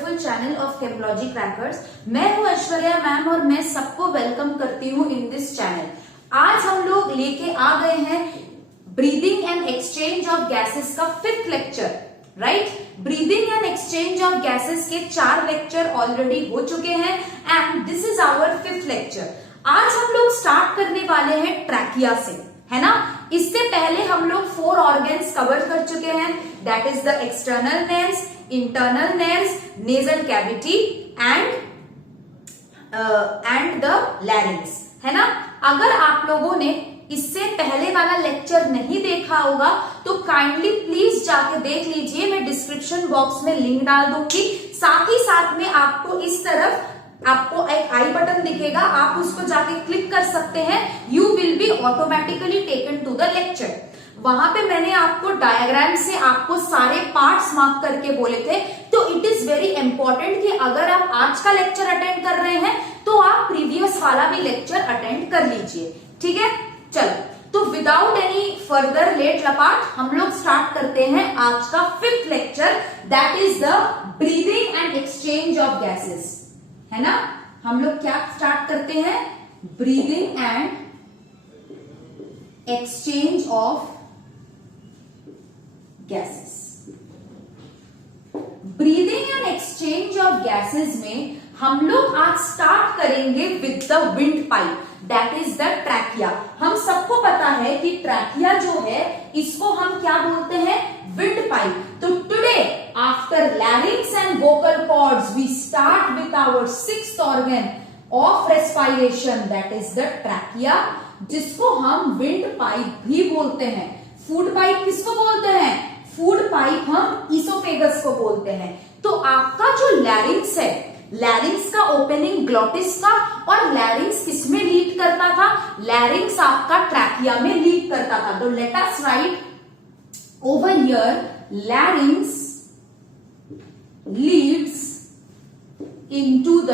Wonderful channel of chemology crackers. मैं हूं Aishwarya ma'am और मैं सबको वेलकम करती हूं इन दिस चैनल। आज हम लोग लेके आ गए हैं breathing and exchange of gases का 5th lecture, right. Breathing and exchange of gases के 4 लेक्चर ऑलरेडी हो चुके हैं and this is our 5th lecture. आज हम लोग स्टार्ट करने वाले हैं ट्रैकिया से, है ना। इससे पहले हम लोग 4 ऑर्गन्स कवर कर चुके हैं, that is the external nails, internal nails, nasal cavity and the larynx, है ना। अगर आप लोगों ने इससे पहले वाला लेक्चर नहीं देखा होगा तो काइंडली प्लीज जाके देख लीजिए, मैं डिस्क्रिप्शन बॉक्स में लिंक डाल दूंगी। साथ ही साथ में आपको इस तरफ आपको एक आई बटन दिखेगा, आप उसको जाके क्लिक कर सकते हैं। You will be automatically taken to the lecture. वहां पे मैंने आपको डायग्राम से आपको सारे पार्ट्स मार्क करके बोले थे, तो इट इज वेरी इंपॉर्टेंट कि अगर आप आज का लेक्चर अटेंड कर रहे हैं तो आप प्रीवियस वाला भी लेक्चर अटेंड कर लीजिए, ठीक है। चलो, तो विदाउट एनी फर्दर लेट लपाट हम लोग स्टार्ट करते हैं आज का 5th lecture, that is the breathing and exchange of gases, है ना। हम लोग क्या स्टार्ट करते हैं, breathing and exchange of gases. Breathing and exchange of gases में हम लोग आज स्टार्ट करेंगे with the wind pipe, that is the trachea. हम सबको पता है कि ट्रैकिया जो है इसको हम क्या बोलते हैं, विंड पाइप। तो today after larynx and vocal cords we start with our 6th organ of respiration, that is the trachea, जिसको हम विंड पाइप भी बोलते हैं। फूड पाइप किसको बोलते हैं, फूड पाइप हम ईसोफेगस को बोलते हैं। तो आपका जो लैरिंक्स है, लैरिंक्स का ओपनिंग ग्लॉटिस का, और लैरिंक्स किसमें लीड करता था, लैरिंक्स आपका ट्रैकिया में लीड करता था। तो let us right over here, larynx Leeds into the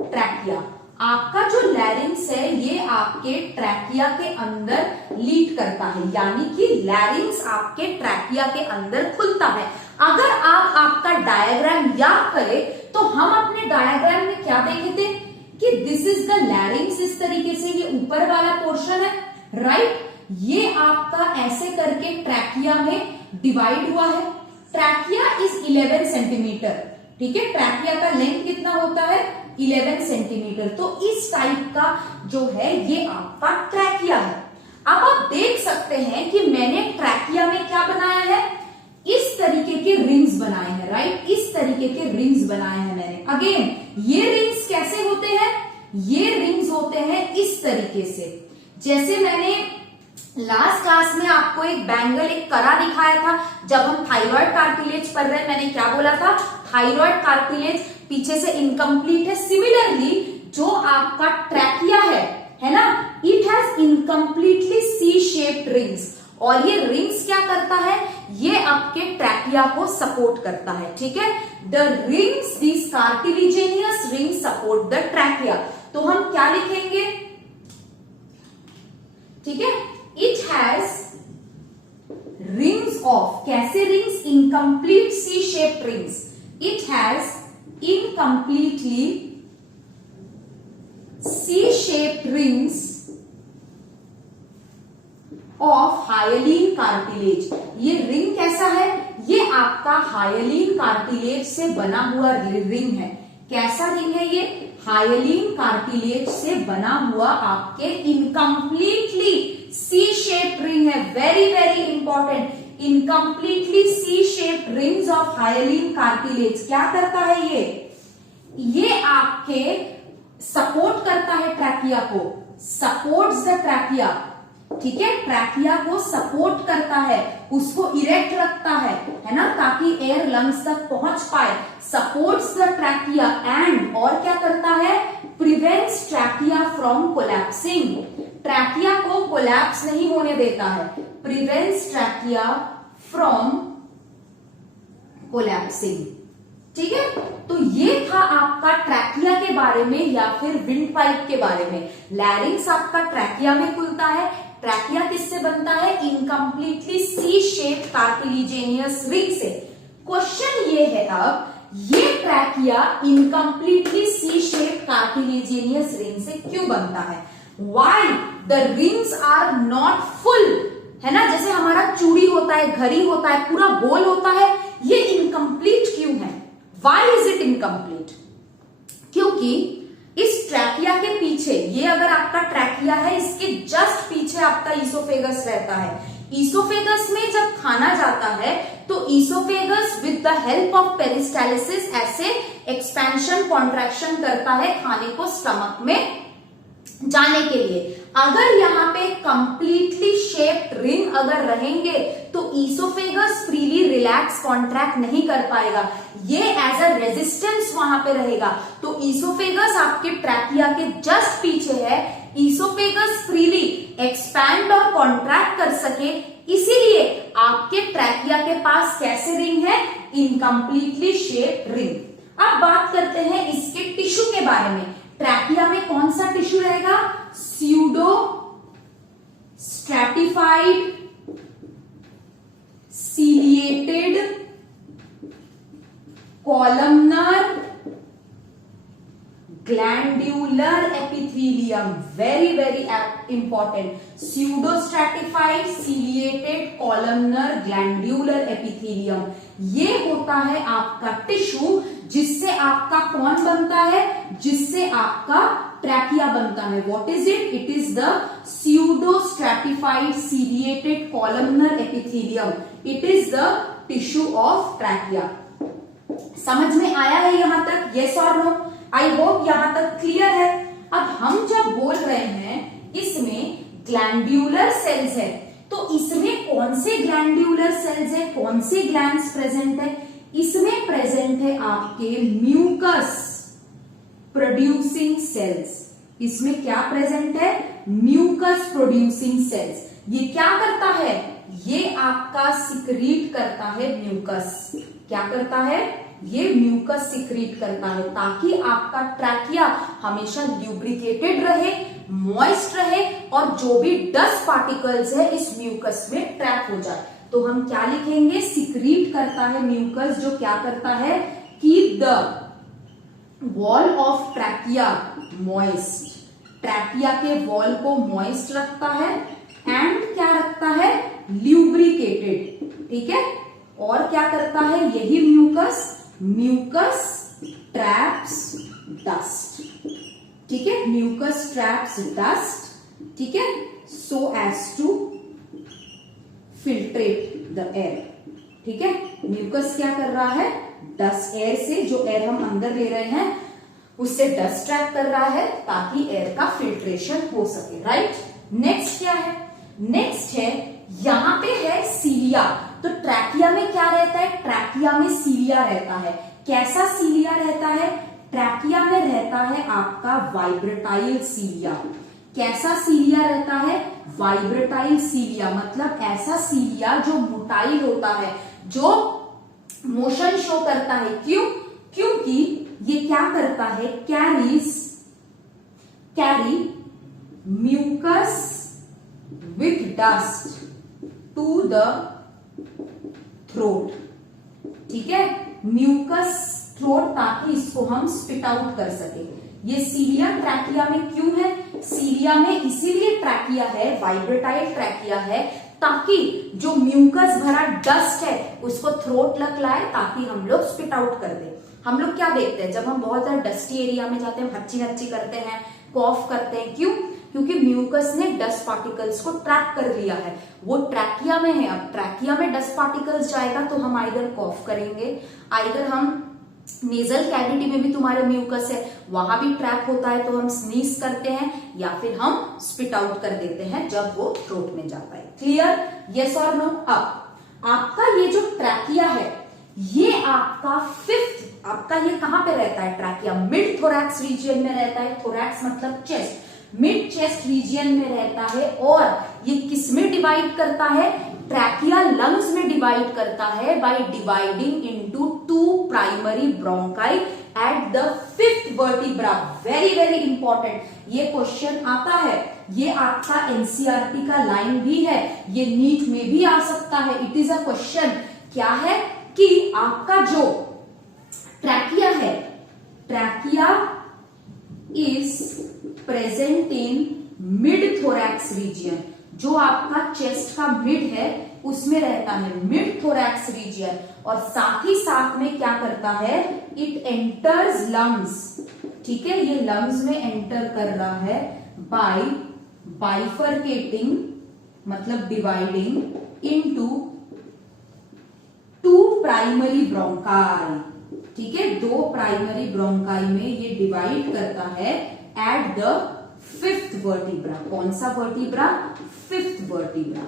trachea. आपका जो लैरिंक्स है ये आपके ट्रैकिया के अंदर लीड करता है, यानी कि लैरिंक्स आपके ट्रैकिया के अंदर खुलता है। अगर आप आपका डायग्राम याद करें तो हम अपने डायग्राम में क्या देखे थे कि दिस इज द लैरिंक्स, इस तरीके से ये ऊपर वाला पोर्शन है, राइट। ये आपका ऐसे करके ट्रैकिया में डिवाइड हुआ है। ट्रैकिया इज 11 सेंटीमीटर, ठीक है। ट्रैकिया का लेंथ कितना होता है, 11 सेंटीमीटर। तो इस टाइप का जो है ये आपका ट्रैकिया है। अब आप देख सकते हैं कि मैंने ट्रैकिया में क्या बनाया है, इस तरीके के रिंग्स बनाए हैं, राइट। इस तरीके के रिंग्स बनाए हैं मैंने। अगेन ये रिंग्स कैसे होते हैं, ये रिंग्स होते हैं इस तरीके से। जैसे मैंने लास्ट क्लास में आपको एक बैंगल, एक करा दिखाया था जब हम थायराइड कार्टिलेज पढ़ रहे हैं। मैंने क्या बोला था, थायराइड कार्टिलेज पीछे से इनकम्प्लीट है। सिमिलरली जो आपका ट्रैकिया है ना, it has incompletely C shaped rings, और ये रिंग्स क्या करता है, ये आपके ट्रैकिया को सपोर्ट करता है, ठीक है। The rings, these cartilaginous rings support the trachea. तो हम क्या लिखेंगे, ठीक है, इट हैज रिंग्स ऑफ, कैसे rings, incomplete C shaped rings. It has incompletely C shaped rings of hyaline cartilage. ये रिंग कैसा है, ये आपका हाइलिन कार्टिलेज से बना हुआ रिंग है। कैसा रिंग है ये, हाइलिन कार्टिलेज से बना हुआ आपके इनकम्प्लीटली सी शेप्ड रिंग है। Very very important, incompletely C shaped rings of hyaline cartilage क्या करता है, ये आपके सपोर्ट करता है ट्रैकिया को, सपोर्ट्स द ट्रैकिया, ठीक है। ट्रैकिया को सपोर्ट करता है, उसको इरेक्ट रखता है ना, ताकि एयर लंग्स तक पहुंच पाए। सपोर्ट्स द ट्रैकिया एंड, और क्या करता है, prevents trachea from collapsing. Trachea को कोलैप्स नहीं होने देता है, प्रिवेंट्स ट्रैकिया फ्रॉम कोलैप्सिंग, ठीक है। तो ये था आपका ट्रैकिया के बारे में या फिर विंड पाइप के बारे में। लैरिंक्स आपका ट्रैकिया में खुलता है। ट्रैकिया किससे बनता है, incompletely C shape cartilaginous ring से। क्वेश्चन ये है अब, ये trachea incompletely C shape cartilaginous ring से क्यों बनता है? Why the rings are not full, है ना, जैसे हमारा चूड़ी होता है, घड़ी होता है, पूरा गोल होता है, ये इनकम्प्लीट क्यों है? Why is it incomplete? क्योंकि इस ट्रैकिया के पीछे, ये अगर आपका ट्रैकिया है, इसके जस्ट पीछे आपका ईसोफेगस रहता है। ईसोफेगस में जब खाना जाता है तो oesophagus with the help of peristalsis ऐसे एक्सपेंशन कॉन्ट्रैक्शन करता है खाने को स्टमक में जाने के लिए। अगर यहाँ पे कंप्लीटली शेप्ड रिंग अगर रहेंगे तो ईसोफेगस फ्रीली रिलैक्स कॉन्ट्रैक्ट नहीं कर पाएगा, ये एज अ रेजिस्टेंस वहां पे रहेगा। तो ईसोफेगस आपके ट्रैकिया के जस्ट पीछे है, ईसोफेगस फ्रीली एक्सपैंड और कॉन्ट्रैक्ट कर सके, इसीलिए आपके ट्रैकिया के पास कैसे रिंग है? Incompletely shaped ring. अब बात करते हैं इसके टिश्यू के बारे में। ट्रैकिया में कौन सा टिश्यू रहेगा? Pseudo stratified ciliated columnar glandular epithelium, very very important. Pseudo stratified ciliated columnar glandular epithelium, ये होता है आपका टिश्यू जिससे आपका कौन बनता है? जिससे आपका ट्रैकिया बनता है। What is it? It is the pseudo stratified ciliated columnar epithelium, it is the tissue of trachea. समझ में आया है यहां तक? यस और नो? आई होप यहां तक क्लियर है। अब हम जब बोल रहे हैं इसमें ग्लैंड्यूलर सेल्स है, तो इसमें कौन से ग्लैंड्यूलर सेल्स है, कौन से ग्लैंड्स प्रेजेंट है? इसमें प्रेजेंट है आपके म्यूकस प्रोड्यूसिंग सेल्स। इसमें क्या प्रेजेंट है? Mucus producing cells. ये क्या करता है? ये आपका सिक्रीट करता है म्यूकस। क्या करता है? ये म्यूकस सिक्रीट करता है ताकि आपका ट्रैकिया हमेशा ल्यूब्रिकेटेड रहे, मॉइस्ट रहे और जो भी डस्ट पार्टिकल्स है इस म्यूकस में ट्रैप हो जाए। तो हम क्या लिखेंगे? सिक्रीट करता है म्यूकस, जो क्या करता है? Keep the wall of trachea moist, trachea के वॉल को मॉइस्ट रखता है एंड क्या रखता है? ल्यूब्रिकेटेड। ठीक है, और क्या करता है यही म्यूकस? Mucus traps dust. ठीक है, म्यूकस ट्रैप्स डस्ट, ठीक है, so as to filtrate the air. ठीक है, म्यूकस क्या कर रहा है? डस्ट, एयर से जो एयर हम अंदर ले रहे हैं उससे डस्ट ट्रैप कर रहा है ताकि एयर का फिल्ट्रेशन हो सके। राइट, नेक्स्ट क्या है? नेक्स्ट है यहां पे है सीलिया। तो ट्रैकिया में क्या रहता है? ट्रैकिया में सीलिया रहता है। कैसा सीलिया रहता है? ट्रैकिया में रहता है आपका वाइब्रेटाइल सीलिया। कैसा सीलिया रहता है? वाइब्रेटाइल सीलिया, मतलब ऐसा सीलिया जो मोटाइल होता है, जो मोशन शो करता है। क्यों? क्योंकि ये क्या करता है? Carry mucus with dust to the throat. ठीक है, म्यूकस थ्रोट, ताकि इसको हम स्पिट आउट कर सके। ये सीलिया ट्रैकिया में क्यों है? सीलिया में इसीलिए ट्रैकिया है, वाइब्रेटाइल ट्रैकिया है, ताकि जो म्यूकस भरा डस्ट है उसको थ्रोट लग लाए ताकि हम लोग स्पिट आउट कर दे। हम लोग क्या देखते हैं जब हम बहुत ज्यादा डस्टी एरिया में जाते हैं? हच्ची हच्ची करते हैं, कॉफ करते हैं। क्यों? क्योंकि म्यूकस ने डस्ट पार्टिकल्स को ट्रैप कर लिया है, वो ट्रैकिया में है। अब ट्रैकिया में डस्ट पार्टिकल्स जाएगा तो हम आइदर कॉफ करेंगे, आइदर हम नेजल कैविटी में भी तुम्हारे म्यूकस है, वहां भी ट्रैप होता है तो हम स्नीज करते हैं, या फिर हम स्पिट आउट कर देते हैं जब वो थ्रोट में जाता है। क्लियर? यस और नो? अब आपका ये जो ट्रैकिया है, ये आपका फिफ्थ, आपका ये कहां पे रहता है? ट्रैकिया मिड थोरैक्स रीजियन में रहता है। थोरैक्स मतलब चेस्ट, मिड चेस्ट रीजियन में रहता है। और ये किस में डिवाइड करता है? ट्रैकिया लंग्स में डिवाइड करता है by dividing into 2 primary bronchi at the 5th vertebra. Very very important, ये क्वेश्चन आता है, ये आपका एनसीईआरटी का लाइन भी है, ये नीट में भी आ सकता है। It is a question. क्या है कि आपका जो trachea is present in mid thorax region, जो आपका चेस्ट का मिड है उसमें रहता है, मिड थोरैक्स रीजियन। और साथ ही साथ में क्या करता है, इट एंटर्स लंग्स, ठीक है, ये लंग्स में एंटर कर रहा है बाय बाइफरकेटिंग, मतलब dividing into two primary bronchi, ठीक है, दो प्राइमरी ब्रोंकाई में ये डिवाइड करता है एट द फिफ्थ वर्टिब्रा। कौन सा वर्टिब्रा, फिफ्थ वर्टिब्रा,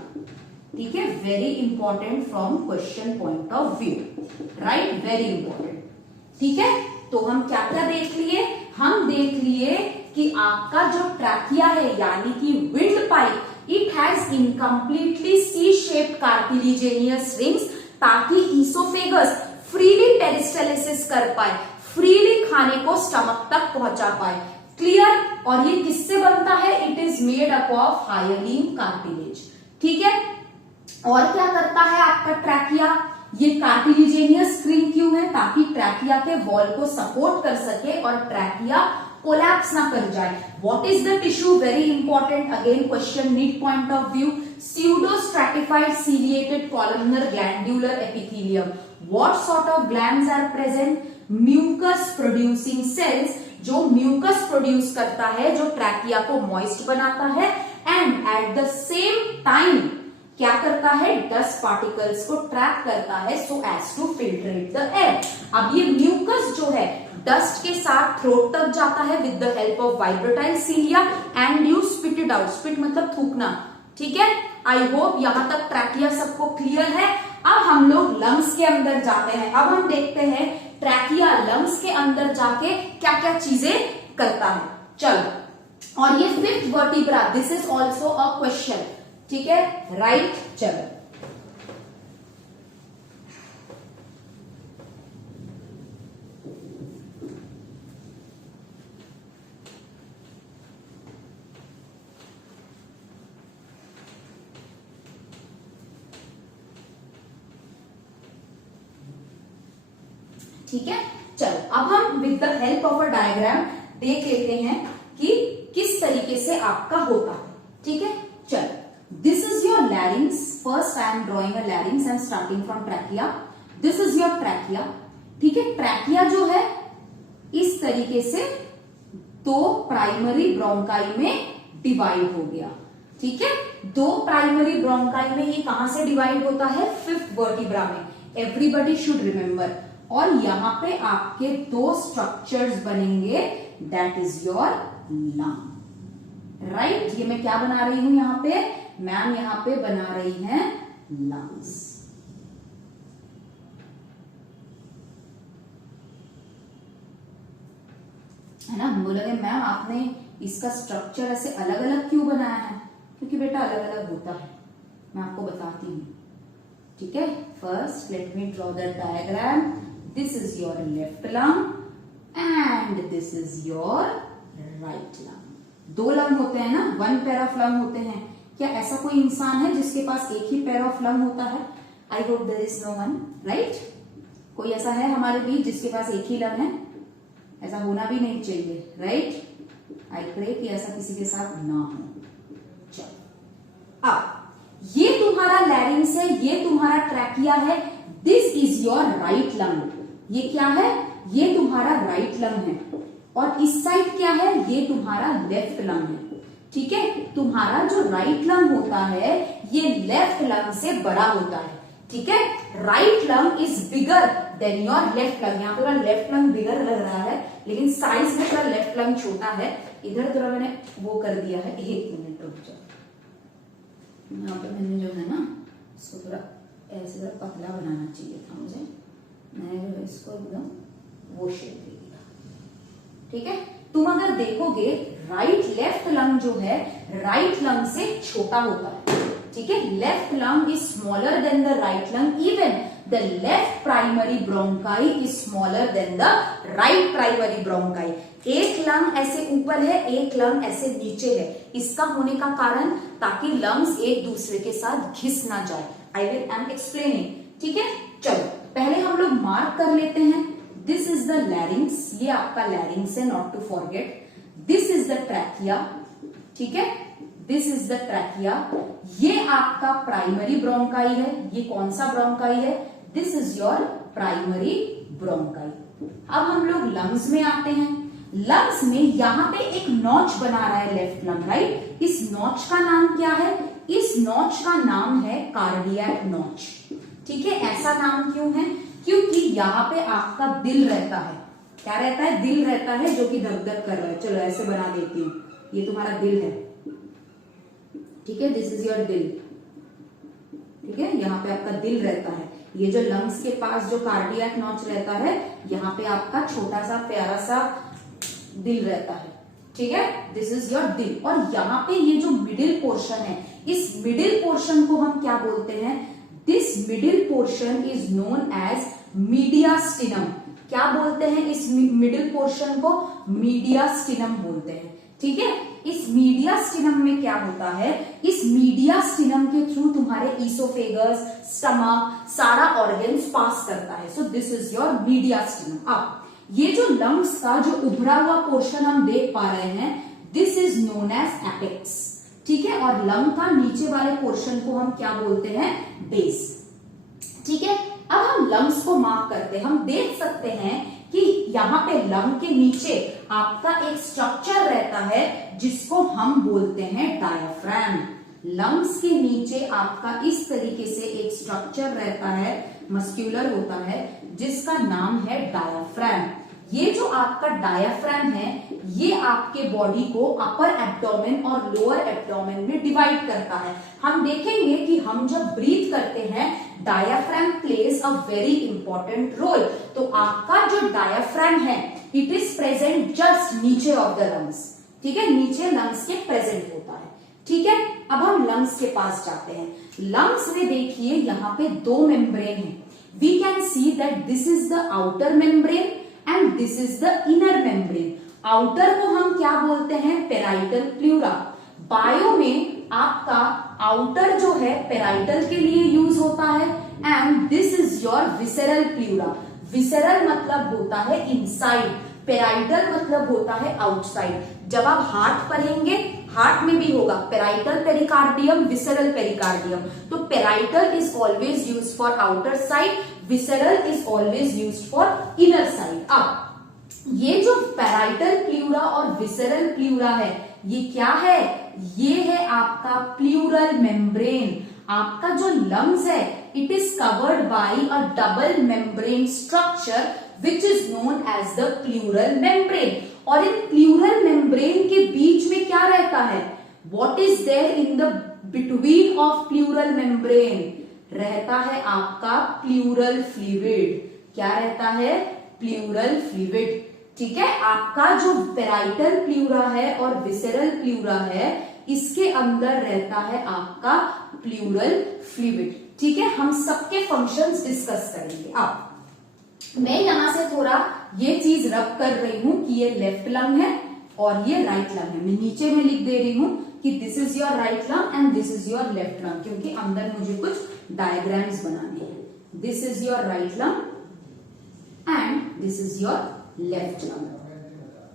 ठीक है, very important from question point of view, right, very important. ठीक है, तो हम क्या क्या देख लिए, हम देख लिए कि आपका जो ट्रैकिया है यानी कि wind pipe, it has incompletely C shaped cartilaginous rings, ताकि ईसोफेगस फ्रीली पेरिस्टालिसिस कर पाए, फ्रीली खाने को स्टमक तक पहुंचा पाए। क्लियर। और ये किससे बनता है, it is made up of hyaline cartilage, ठीक है। और क्या करता है आपका ट्रैकिया, ये कार्टिलेजिनियस रिंग क्यों है, ताकि ट्रैकिया के वॉल को सपोर्ट कर सके और ट्रैकिया कोलैप्स ना कर जाए। What is the tissue, very important, again question need point of view, pseudo stratified ciliated columnar glandular epithelium. What sort of glands are present? Mucus producing cells, जो mucus produce करता है, जो trachea को moist बनाता है, and at the same time क्या करता है, डस्ट पार्टिकल्स को ट्रैप करता है so as to filtrate the air. अब ये म्यूकस जो है डस्ट के साथ थ्रोट तक जाता है with the help of vibratile cilia and you spit it out, spit मतलब थूकना, ठीक है। आई होप यहां तक ट्रैकिया सबको क्लियर है। अब हम लोग लंग्स के अंदर जाते हैं, अब हम देखते हैं ट्रैकिया लंग्स के अंदर जाके क्या क्या चीजें करता है। चलो, और ये fifth vertebra, this is also a question, ठीक है, राइट। चलो, ठीक है। चलो, अब हम with the help of a diagram देख लेते हैं कि किस तरीके से आपका होता है, ठीक है। चलो, this is your लैरिंग्स, first I am drawing a लैरिंग्स and starting from trachea, this is your trachea, ठीक है। ट्रैकिया जो है इस तरीके से दो प्राइमरी ब्रोंकाई में डिवाइड हो गया, ठीक है। दो प्राइमरी ब्रोंकाई में ये कहां से डिवाइड होता है, फिफ्थ वर्टिब्रा में, एवरीबडी शुड रिमेंबर। और यहां पे आपके दो स्ट्रक्चर्स बनेंगे, that is your lung, right. ये मैं क्या बना रही हूं यहां पे, मैम यहां पे बना रही हैं लंग्स, है ना। हम बोलेंगे मैम आपने इसका स्ट्रक्चर ऐसे अलग अलग क्यों बनाया है, क्योंकि बेटा अलग अलग होता है, मैं आपको बताती हूं, ठीक है। First let me draw the diagram, this is your left lung and this is your right lung. दो लंग होते हैं ना, वन पेयर ऑफ लंग होते हैं। क्या ऐसा कोई इंसान है जिसके पास एक ही पेयर ऑफ लंग होता है? I hope there is no one, right. कोई ऐसा है हमारे बीच जिसके पास एक ही लंग है? ऐसा होना भी नहीं चाहिए, राइट। आई प्रे कि ऐसा किसी के साथ ना हो। चलो, अब ये तुम्हारा लैरिंग्स है, ये तुम्हारा ट्रैकिया है, this is your right lung. ये क्या है, ये तुम्हारा राइट लंग है, और इस साइड क्या है, ये तुम्हारा लेफ्ट लंग है, ठीक है। तुम्हारा जो राइट लंग होता है ये लेफ्ट लंग से बड़ा होता है, ठीक है। Right lung is bigger than your left lung. यहाँ पे लेफ्ट लंग बिगर लग रहा है, लेकिन साइज में थोड़ा लेफ्ट लंग छोटा है। इधर थोड़ा मैंने वो कर दिया है, एक मिनट रुक जाओ, यहाँ पे मैंने जो है ना इसको थोड़ा ऐसे थोड़ा पतला बनाना चाहिए था मुझे, मैंने जो इसको एकदम वो शेप दे दिया, ठीक है। तुम अगर देखोगे राइट लेफ्ट लंग जो है राइट लंग से छोटा होता है, ठीक है। Left lung is smaller than the right lung, even the left primary bronchi is smaller than the right primary bronchi. एक लंग ऐसे ऊपर है, एक लंग ऐसे नीचे है। इसका होने का कारण ताकि लंग्स एक दूसरे के साथ घिस ना जाए। आई एम एक्सप्लेनिंग, ठीक है। चलो, पहले हम लोग मार्क कर लेते हैं, दिस इज द लैरिंग्स, ये आपका लैरिंग्स है, not to forget. This is the trachea, ठीक है, दिस इज द ट्रैकिया। ये आपका प्राइमरी ब्रोंकाई है। ये कौन सा ब्रोंकाई है? This is your primary bronchi. अब हम लोग लंग्स में आते हैं। लंग्स में यहां पे एक नॉच बना रहा है लेफ्ट लंग, राइट। इस नॉच का नाम क्या है? इस नॉच का नाम है कार्डियक नॉच, ठीक है। ऐसा नाम क्यों है? क्योंकि यहाँ पे आपका दिल रहता है। क्या रहता है? दिल रहता है, जो कि धक धक कर रहा है। चलो ऐसे बना देती हूँ, ये तुम्हारा दिल है, ठीक है, दिस इज योर दिल, ठीक है। यहाँ पे आपका दिल रहता है। ये जो लंग्स के पास जो कार्डियक नॉच रहता है, यहाँ पे आपका छोटा सा प्यारा सा दिल रहता है, ठीक है, दिस इज योर दिल। और यहाँ पे ये जो मिडिल पोर्शन है, इस मिडिल पोर्शन को हम क्या बोलते हैं? This middle portion is known as mediastinum. क्या बोलते हैं इस मिडिल पोर्शन को? मीडियास्टिनम बोलते हैं, ठीक है। इस मीडियास्टिनम में क्या होता है? इस मीडियास्टिनम के थ्रू तुम्हारे ईसोफेगस, स्टमक, सारा ऑर्गन्स पास करता है। So this is your mediastinum. अब ये जो लंग्स का जो उभरा हुआ पोर्शन हम देख पा रहे हैं, this is known as apex, ठीक है। और लंग का नीचे वाले पोर्शन को हम क्या बोलते हैं? बेस, ठीक है। अब हम लंग्स को मार्क करते हैं। हम देख सकते हैं कि यहाँ पे लंग के नीचे आपका एक स्ट्रक्चर रहता है जिसको हम बोलते हैं डायाफ्राम। लंग्स के नीचे आपका इस तरीके से एक स्ट्रक्चर रहता है, मस्क्यूलर होता है, जिसका नाम है डायाफ्राम। ये जो आपका डायाफ्राम है, ये आपके बॉडी को अपर एब्डोमेन और लोअर एब्डोमेन में डिवाइड करता है। हम देखेंगे कि हम जब ब्रीथ करते हैं, diaphragm plays a very important role. तो आपका जो डायाफ्राम है, इट इज प्रेजेंट जस्ट नीचे ऑफ द लंग्स, ठीक है, नीचे लंग्स के प्रेजेंट होता है, ठीक है। अब हम लंग्स के पास जाते हैं। लंग्स में देखिए यहाँ पे दो मेम्ब्रेन है। We can see that this is the outer membrane and this is the inner membrane. Outer को हम क्या बोलते हैं? Parietal pleura. बायो में आपका आउटर जो है पेराइटल के लिए यूज होता है and this is your visceral pleura. Visceral मतलब होता है इनसाइड, पेराइटल मतलब होता है आउटसाइड। जब आप हार्ट पढ़ेंगे, हार्ट में भी होगा पेराइटल पेरिकार्डियम, विसेरल पेरिकार्डियम। तो parietal is always used for outer side, visceral is always used for inner side. अब ये जो पेराइटल प्लूरा और विसेरल प्लूरा है, ये क्या है? ये है आपका प्लूरल मेम्ब्रेन। आपका जो लंग्स है, it is covered by a double membrane structure which is known as the pleural membrane. और इन प्लूरल मेम्ब्रेन के बीच में क्या रहता है? What is there in the between of pleural membrane? रहता है आपका प्लूरल फ्लूइड। क्या रहता है? प्लूरल फ्लूइड, ठीक है। आपका जो पेराइटल प्लूरा है और विसेरल प्लूरा है, इसके अंदर रहता है आपका प्लूरल फ्लूइड, ठीक है। हम सबके फंक्शंस डिस्कस करेंगे। अब मैं यहां से थोड़ा ये चीज रब कर रही हूं कि ये लेफ्ट लंग है और ये राइट लंग है। मैं नीचे में लिख दे रही हूं कि this is your right lung and this is your left lung, क्योंकि अंदर मुझे कुछ डायग्राम्स बनाने हैं। This is your right lung and this is your left lung,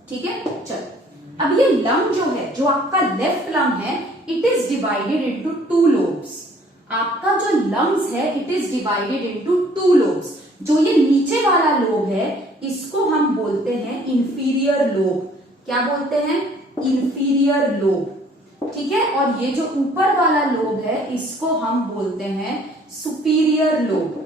ठीक है। चलो, अब ये लंग जो है, जो आपका लेफ्ट लंग है, it is divided into two lobes. आपका जो लंग्स है, it is divided into two lobes. जो ये नीचे वाला लोब है, इसको हम बोलते हैं इंफीरियर लोब। क्या बोलते हैं? इंफीरियर लोब, ठीक है। और ये जो ऊपर वाला लोब है, इसको हम बोलते हैं सुपीरियर लोब।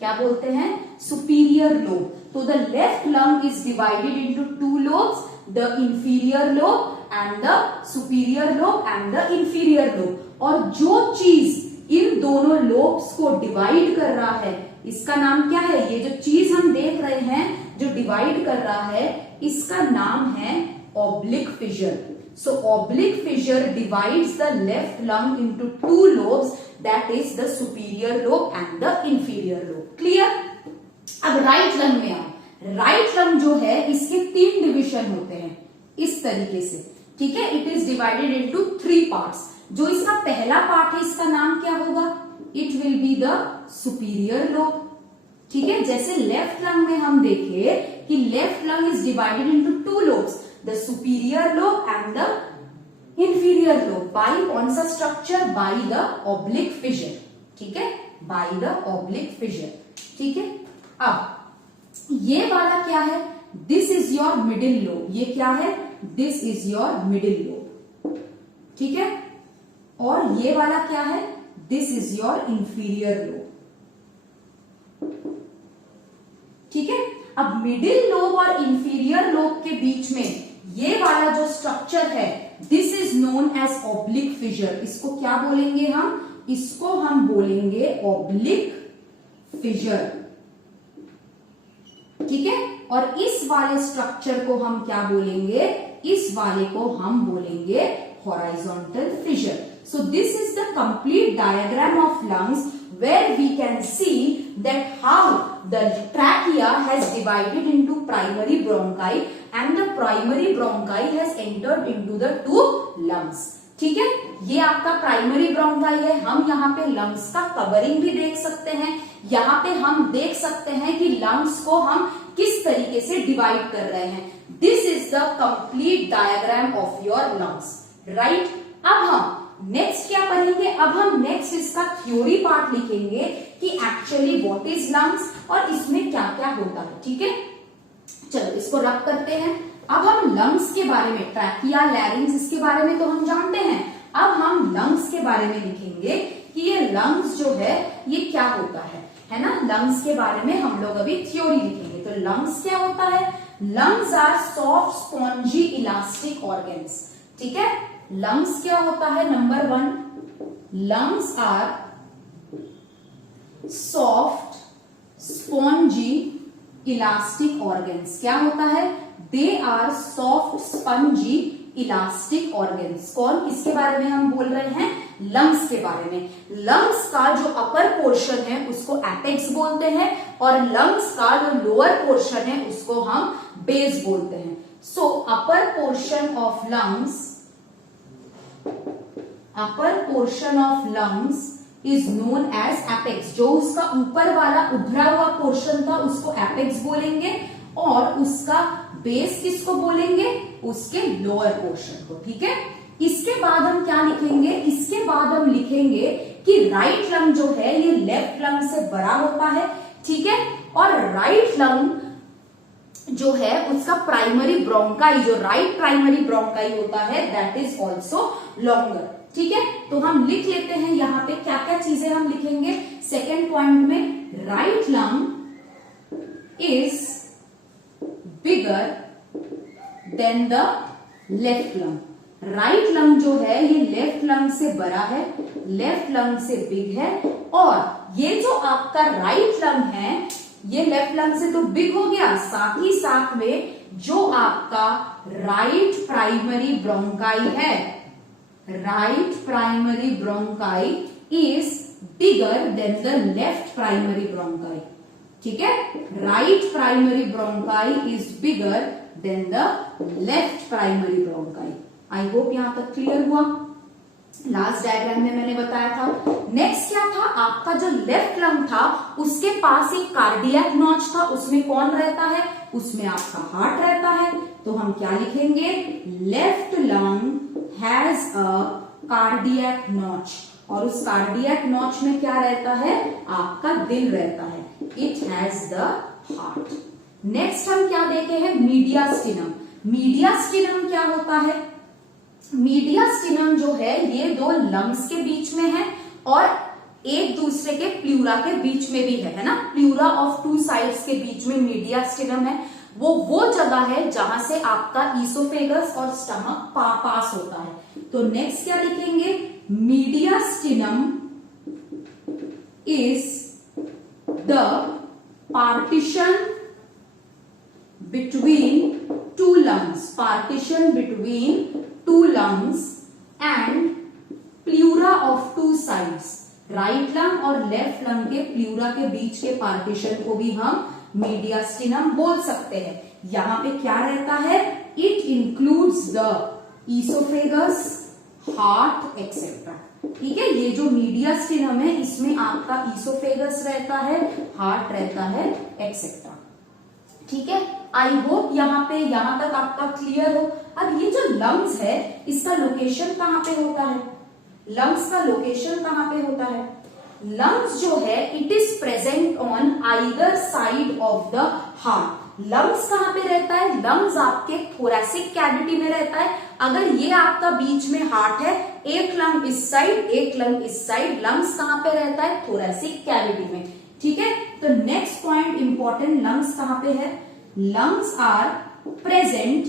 क्या बोलते हैं? Superior lobe. तो the left lung is divided into two lobes, the inferior lobe and the superior lobe and the inferior lobe. और जो चीज इन दोनों लोब्स को डिवाइड कर रहा है, इसका नाम क्या है? ये जो चीज हम देख रहे हैं जो डिवाइड कर रहा है, इसका नाम है oblique fissure. So oblique fissure divides the left lung into two lobes, that is the superior lobe and the inferior lobe. Clear? अब राइट लंग में आओ। राइट लंग जो है, इसके 3 डिविजन होते हैं इस तरीके से, ठीक है। It is divided into 3 parts. जो इसका पहला पार्ट है, इसका नाम क्या होगा? It will be the superior lobe, ठीक है, जैसे लेफ्ट लंग में हम देखे कि left lung is divided into two lobes, the superior lobe and the inferior lobe, by कौन सा structure, by the oblique fissure, ठीक है, बाय द ऑब्लिक फिशर, ठीक है। अब ये वाला क्या है, this is your middle lobe, ये क्या है, this is your middle lobe, ठीक है, और ये वाला क्या है, this is your inferior lobe, ठीक है। अब मिडिल लोब और इंफीरियर लोब के बीच में ये वाला जो स्ट्रक्चर है, this is known as oblique fissure, इसको क्या बोलेंगे हम, इसको हम बोलेंगे ऑब्लिक फिशर, ठीक है। और इस वाले स्ट्रक्चर को हम क्या बोलेंगे, इस वाले को हम बोलेंगे horizontal fissure. So this is the complete diagram of lungs where we can see that how the trachea has divided into primary bronchi and the primary bronchi has entered into the two lungs, ठीक है। ये आपका primary bronchi है, हम यहाँ पे lungs का covering भी देख सकते हैं, यहाँ पे हम देख सकते हैं कि लंग्स को हम किस तरीके से डिवाइड कर रहे हैं। This is the complete diagram of your lungs, right. अब हम नेक्स्ट क्या पढ़ेंगे, अब हम नेक्स्ट इसका थ्योरी पार्ट लिखेंगे कि एक्चुअली व्हाट इज लंग्स और इसमें क्या क्या होता है, ठीक है। चलो इसको रब करते हैं। अब हम लंग्स के बारे में, ट्रैकिया, लैरिंग्स, इसके बारे में तो हम जानते हैं, अब हम लंग्स के बारे में लिखेंगे कि ये लंग्स जो है ये क्या होता है ना। लंग्स के बारे में हम लोग अभी थ्योरी लिखेंगे। तो लंग्स क्या होता है, lungs are soft spongy elastic organs, ठीक है। लंग्स क्या होता है, number 1, lungs are soft spongy elastic organs, क्या होता है, they are soft spongy elastic organs. कौन, किसके बारे में हम बोल रहे हैं, लंग्स के बारे में। लंग्स का जो अपर पोर्शन है उसको एपेक्स बोलते हैं और लंग्स का जो लोअर पोर्शन है उसको हम बेस बोलते हैं। So upper portion of lungs, upper portion of lungs is known as apex. जो उसका ऊपर वाला उभरा हुआ पोर्शन था उसको एपेक्स बोलेंगे और उसका बेस किसको बोलेंगे, उसके लोअर पोर्शन को, ठीक है। इसके बाद हम क्या लिखेंगे, इसके बाद हम लिखेंगे कि राइट लंग जो है ये लेफ्ट लंग से बड़ा होता है, ठीक है। और राइट लंग जो है उसका प्राइमरी ब्रोंकाई, जो राइट प्राइमरी ब्रोंकाई होता है, दैट इज ऑल्सो लॉन्गर, ठीक है। तो हम लिख लेते हैं यहाँ पे क्या क्या चीजें हम लिखेंगे सेकेंड पॉइंट में। Right lung is bigger than the left lung. Right lung जो है ये लेफ्ट लंग से बड़ा है, लेफ्ट लंग से बिग है। और ये जो आपका राइट लंग है ये लेफ्ट लंग से तो बिग हो गया, साथ ही साथ में जो आपका राइट प्राइमरी ब्रोंकाई है, right primary bronchi is bigger than the left primary bronchi, ठीक है। Right primary bronchi is bigger than the left primary bronchi. I hope यहां तक क्लियर हुआ। लास्ट डायग्राम में मैंने बताया था। नेक्स्ट क्या था, आपका जो लेफ्ट लंग था उसके पास एक कार्डियक नॉच था, उसमें कौन रहता है, उसमें आपका हार्ट रहता है। तो हम क्या लिखेंगे, left lung has a cardiac notch, और उस कार्डियक नॉच में क्या रहता है, आपका दिल रहता है, it has the heart. Next हम क्या देखे हैं, मीडियास्टिनम। मीडियास्टिनम क्या होता है, मीडियास्टिनम जो है ये दो लंग्स के बीच में है और एक दूसरे के प्लूरा के बीच में भी है ना। प्लूरा ऑफ टू साइड्स के बीच में मीडियास्टिनम है। वो जगह है जहां से आपका ईसोफेगस और स्टमक पास होता है। तो नेक्स्ट क्या लिखेंगे, mediastinum is the partition between two lungs, partition between two lungs and pleura of two sides. Right lung और लेफ्ट लंग के प्लूरा के बीच के पार्टीशन को भी हम मीडियास्टिनम बोल सकते हैं। यहां पे क्या रहता है, it includes the oesophagus, heart etcetera. ठीक है, ये जो मीडियस्टिनम है इसमें आपका ईसोफेगस रहता है, हार्ट रहता है, एक्सेट्रा। ठीक है, आई होप यहाँ तक आपका क्लियर हो। अब ये जो लंग्स है इसका लोकेशन कहाँ पे होता है? लंग्स का लोकेशन कहाँ पे होता है? लंग्स जो है it is present on either side of the heart. Lungs कहाँ पे रहता है? लंग्स आपके थोरैसिक कैविटी में रहता है। अगर ये आपका बीच में हार्ट है, एक लंग इस साइड, एक लंग इस साइड, लंग्स कहाँ पे रहता है? थोरैसिक कैविटी में। ठीक है, तो नेक्स्ट पॉइंट इंपॉर्टेंट, लंग्स कहाँ पे है? Lungs are present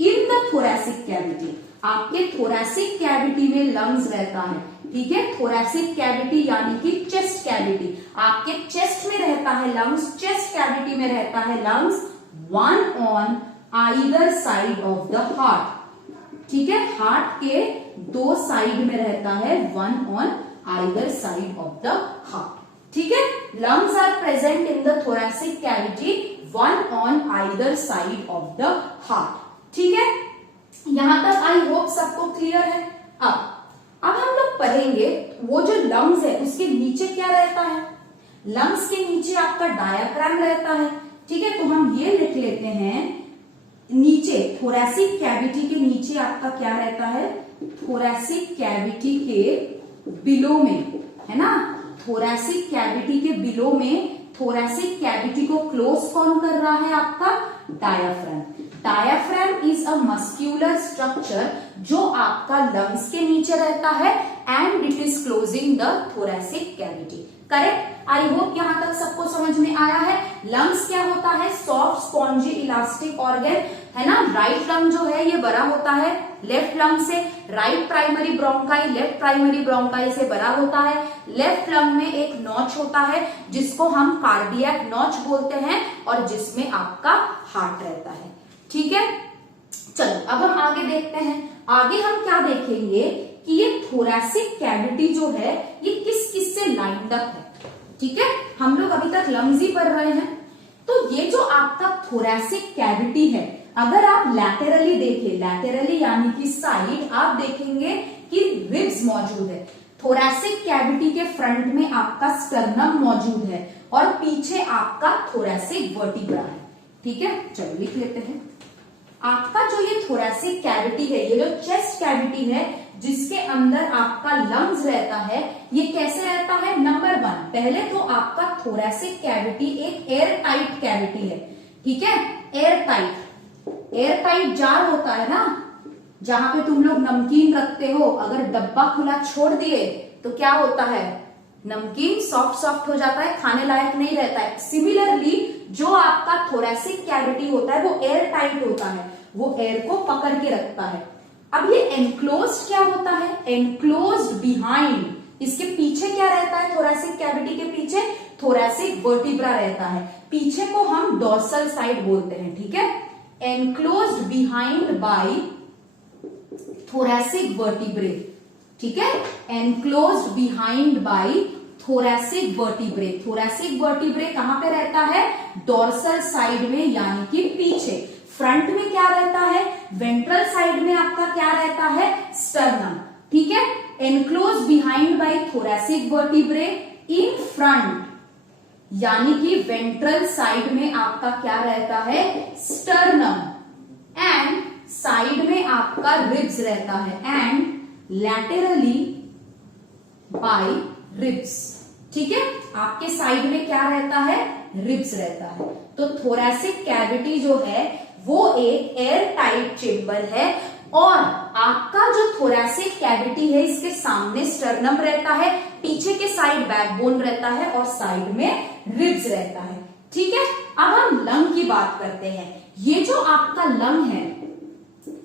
in the thoracic cavity. आपके थोरैसिक कैविटी में लंग्स रहता है। ठीक है, थोरैसिक कैविटी यानी कि चेस्ट कैविटी, आपके चेस्ट में रहता है लंग्स, चेस्ट कैविटी में रहता है lungs, one on either side of the heart. ठीक है, हार्ट के दो साइड में रहता है, one on either side of the heart. ठीक है, lungs are present in the thoracic cavity, one on either side of the heart. ठीक है, यहां तक आई होप सबको क्लियर है। अब हम लोग पढ़ेंगे वो जो लंग्स है उसके नीचे क्या रहता है। लंग्स के नीचे आपका डायाफ्राम रहता है। ठीक है, तो हम ये लिख लेते हैं, नीचे थोरैसिक कैविटी के नीचे आपका क्या रहता है? थोरैसिक कैविटी के बिलो में, है ना, थोरैसिक कैविटी के बिलो में, थोरैसिक कैविटी को क्लोज कौन कर रहा है? आपका diaphragm. Diaphragm is a muscular structure जो आपका लंग्स के नीचे रहता है and it is closing the thoracic cavity. Correct, I hope यहां तक सबको समझ में आया है। लंग्स क्या होता है? सॉफ्ट स्पॉन्जी इलास्टिक ऑर्गन, है ना। राइट लंग जो है ये बड़ा होता है लेफ्ट लंग से, right primary bronchi left primary bronchi से बड़ा होता है। लेफ्ट लंग में एक नॉच होता है जिसको हम कार्डियक नॉच बोलते हैं और जिसमें आपका हार्ट रहता है। ठीक है, चलो अब हम आगे देखते हैं। आगे हम क्या देखेंगे कि ये थोरैसिक कैविटी जो है ये किस किस से लाइंड अप है। ठीक है, हम लोग अभी तक लंग्स ही पढ़ रहे हैं। तो ये जो आपका थोरैसिक कैविटी है, अगर आप लैटेरली देखें, लैटेरली यानी कि साइड, आप देखेंगे कि रिब्स मौजूद है। थोरैसिक कैविटी के फ्रंट में आपका स्टर्नम मौजूद है और पीछे आपका थोरैसिक वर्टिब्रा है। ठीक है, चलो लिख लेते हैं। आपका जो ये थोरैसिक कैविटी है, ये जो चेस्ट कैविटी है जिसके अंदर आपका लंग्स रहता है, ये कैसे रहता है? नंबर वन, पहले तो आपका थोरैसिक कैविटी एक एयर टाइट कैविटी है। ठीक है, एयर टाइट जार होता है ना, जहां पे तुम लोग नमकीन रखते हो, अगर डब्बा खुला छोड़ दिए तो क्या होता है? नमकीन सॉफ्ट हो जाता है, खाने लायक नहीं रहता है। सिमिलरली जो आपका थोरैसिक कैविटी होता है वो एयर टाइट होता है, वो एयर को पकड़ के रखता है। अब ये एनक्लोज्ड क्या होता है? एनक्लोज्ड बिहाइंड, इसके पीछे क्या रहता है? थोरैसिक कैविटी के पीछे थोरैसिक वर्टिब्रा रहता है, पीछे को हम डोर्सल साइड बोलते हैं। ठीक है, enclosed behind by thoracic vertebrae. ठीक है, enclosed behind by thoracic vertebrae. Thoracic vertebrae कहां पे रहता है? डोर्सल साइड में, यानी कि पीछे। फ्रंट में क्या रहता है? वेंट्रल साइड में आपका क्या रहता है? स्टर्नम। ठीक है, enclose behind by thoracic vertebrae in front, यानी कि वेंट्रल साइड में आपका क्या रहता है? स्टर्नम। एंड साइड में आपका रिब्स रहता है, एंड लैटेरली बाय रिब्स। ठीक है, आपके साइड में क्या रहता है? रिब्स रहता है। तो थोरैसिक कैविटी जो है वो एक एयर टाइट चेम्बर है और आपका जो थोरैसिक कैविटी है इसके सामने स्टर्नम रहता है, पीछे के साइड बैकबोन रहता है और साइड में रिब्स रहता है। ठीक है, अब हम लंग की बात करते हैं। ये जो आपका लंग है,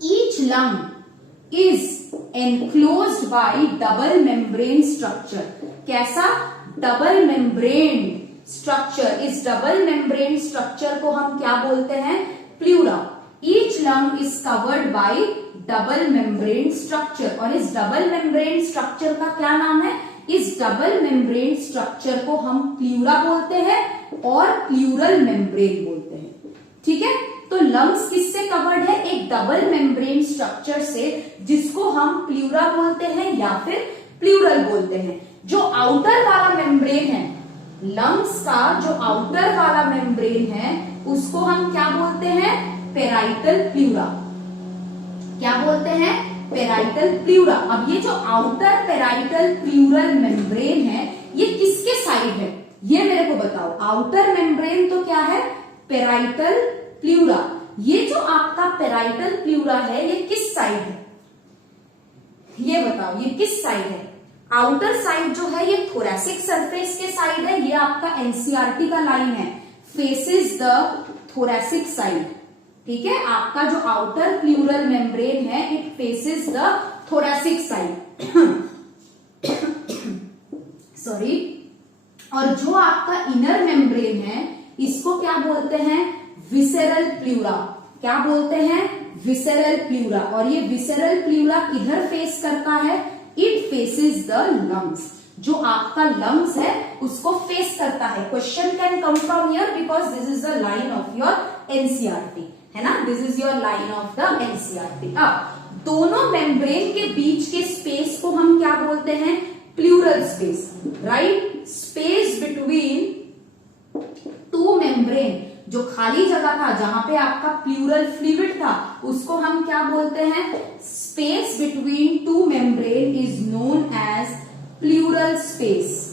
each lung is enclosed by double membrane structure. कैसा? Double membrane structure. इस डबल मेम्ब्रेन स्ट्रक्चर को हम क्या बोलते हैं? Pleura. Each lung is covered by double membrane structure. और इस डबल मेम्ब्रेन स्ट्रक्चर का क्या नाम है? इस डबल मेम्ब्रेन स्ट्रक्चर को हम प्लूरा बोलते हैं और प्लूरल मेम्ब्रेन बोलते हैं। ठीक है, तो लंग्स किससे कवर्ड है? एक डबल मेम्ब्रेन स्ट्रक्चर से, जिसको हम प्लूरा बोलते हैं या फिर प्लूरल बोलते हैं। जो आउटर वाला मेम्ब्रेन है, लंग्स का जो आउटर वाला मेम्ब्रेन है, उसको हम क्या बोलते हैं? Parietal pleura. क्या बोलते हैं? Parietal pleura. अब ये जो आउटर पेराइटल प्लूरल मेम्ब्रेन है, ये किसके साइड है? ये मेरे को बताओ। आउटर मेम्ब्रेन तो क्या है? Parietal pleura. ये जो आपका पेराइटल प्लूरा है, ये किस साइड है? ये बताओ, ये किस साइड है? आउटर साइड जो है ये थोरैसिक सरफेस के साइड है। ये आपका एनसीईआरटी का लाइन है, फेसेस द थोरैसिक साइड। ठीक है, आपका जो आउटर प्लूरल मेम्ब्रेन है, it faces the thoracic side. Sorry. और जो आपका इनर मेम्ब्रेन है, इसको क्या बोलते हैं? Visceral pleura. क्या बोलते हैं? Visceral pleura. और ये विसेरल प्लूरा किधर फेस करता है? It faces the lungs. जो आपका लंग्स है उसको फेस करता है। Question can come from here because this is the line of your NCERT, है ना? This is your line of the NCERT. अब दोनों मेम्ब्रेन के बीच के स्पेस को हम क्या बोलते हैं? Plural space, right? Space between two membrane, जो खाली जगह था जहां पे आपका प्लूरल फ्लूइड था, उसको हम क्या बोलते हैं? Space between two membrane is known as pleural space.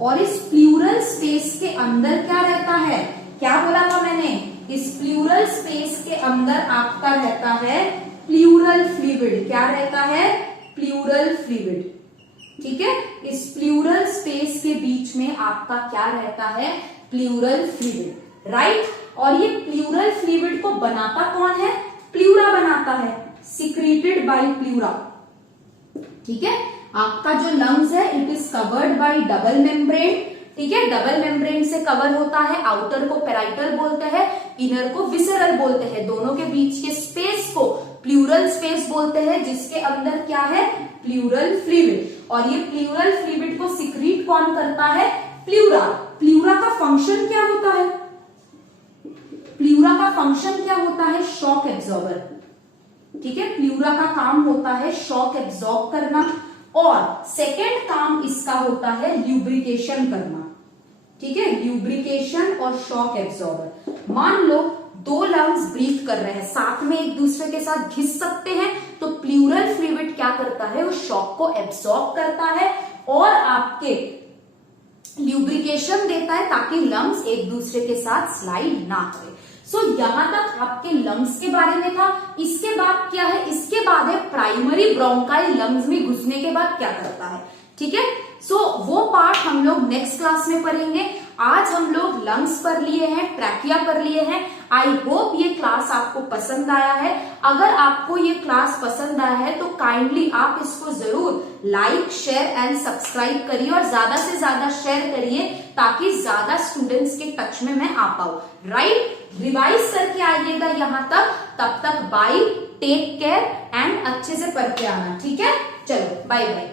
और इस प्लूरल स्पेस के अंदर क्या रहता है? क्या बोला था मैंने? इस प्लूरल स्पेस के अंदर आपका रहता है प्लूरल फ्लूइड। क्या रहता है? Pleural fluid. ठीक है, इस प्लूरल स्पेस के बीच में आपका क्या रहता है? Pleural fluid, right? और ये प्लूरल फ्लूइड को बनाता कौन है? प्लूरा बनाता है, सिक्रीटेड बाय प्लूरा। ठीक है, आपका जो लंग्स है it is covered by double membrane. ठीक है, डबल मेम्ब्रेन से कवर होता है। आउटर को पेराइटल बोलते हैं, इनर को विसेरल बोलते हैं। दोनों के बीच के स्पेस को प्लूरल स्पेस बोलते हैं, जिसके अंदर क्या है? Pleural fluid. और ये प्लूरल फ्लूइड को सिक्रीट कौन करता है? प्लूरा। प्लूरा का फंक्शन क्या होता है? प्लूरा का फंक्शन क्या होता है? Shock absorber. ठीक है, प्लूरा का काम होता है शॉक एब्जॉर्ब करना, और सेकेंड काम इसका होता है ल्यूब्रिकेशन करना। ठीक है, ल्यूब्रिकेशन और शॉक एब्जॉर्बर। मान लो दो लंग्स ब्रीथ कर रहे हैं, साथ में एक दूसरे के साथ घिस सकते हैं, तो प्लूरल फ्लूइड क्या करता है? वो शॉक को एब्जॉर्ब करता है और आपके ल्यूब्रिकेशन देता है, ताकि लंग्स एक दूसरे के साथ स्लाइड ना करे। सो यहां तक आपके लंग्स के बारे में था। इसके बाद क्या है? इसके बाद है प्राइमरी ब्रोंकाई। लंग्स में घुसने के बाद क्या करता है? ठीक है, सो वो पार्ट हम लोग नेक्स्ट क्लास में पढ़ेंगे। आज हम लोग लंग्स पर लिए हैं, ट्रैकिया पर लिए हैं। आई होप ये क्लास आपको पसंद आया है। अगर आपको ये क्लास पसंद आया है तो काइंडली आप इसको जरूर लाइक, शेयर एंड सब्सक्राइब करिए और ज्यादा से ज्यादा शेयर करिए, ताकि ज्यादा स्टूडेंट्स के टच में मैं आ पाऊं, राइट? रिवाइज करके आइएगा यहां तक। तब तक बाय, टेक केयर एंड अच्छे से पढ़ के आना। ठीक है, चलो बाय बाय।